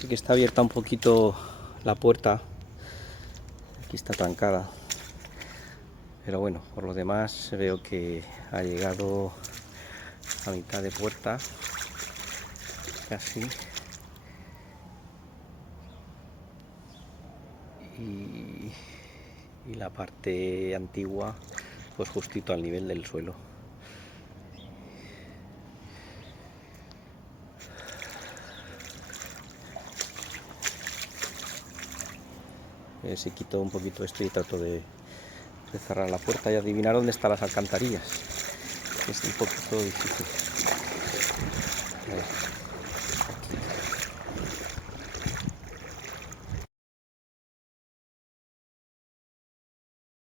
Sí que está abierta un poquito la puerta. Aquí está trancada. Pero bueno, por lo demás veo que ha llegado a mitad de puerta. Casi. Y la parte antigua pues justito al nivel del suelo. Si quito un poquito esto y trato de cerrar la puerta y adivinar dónde están las alcantarillas. Es un poquito difícil.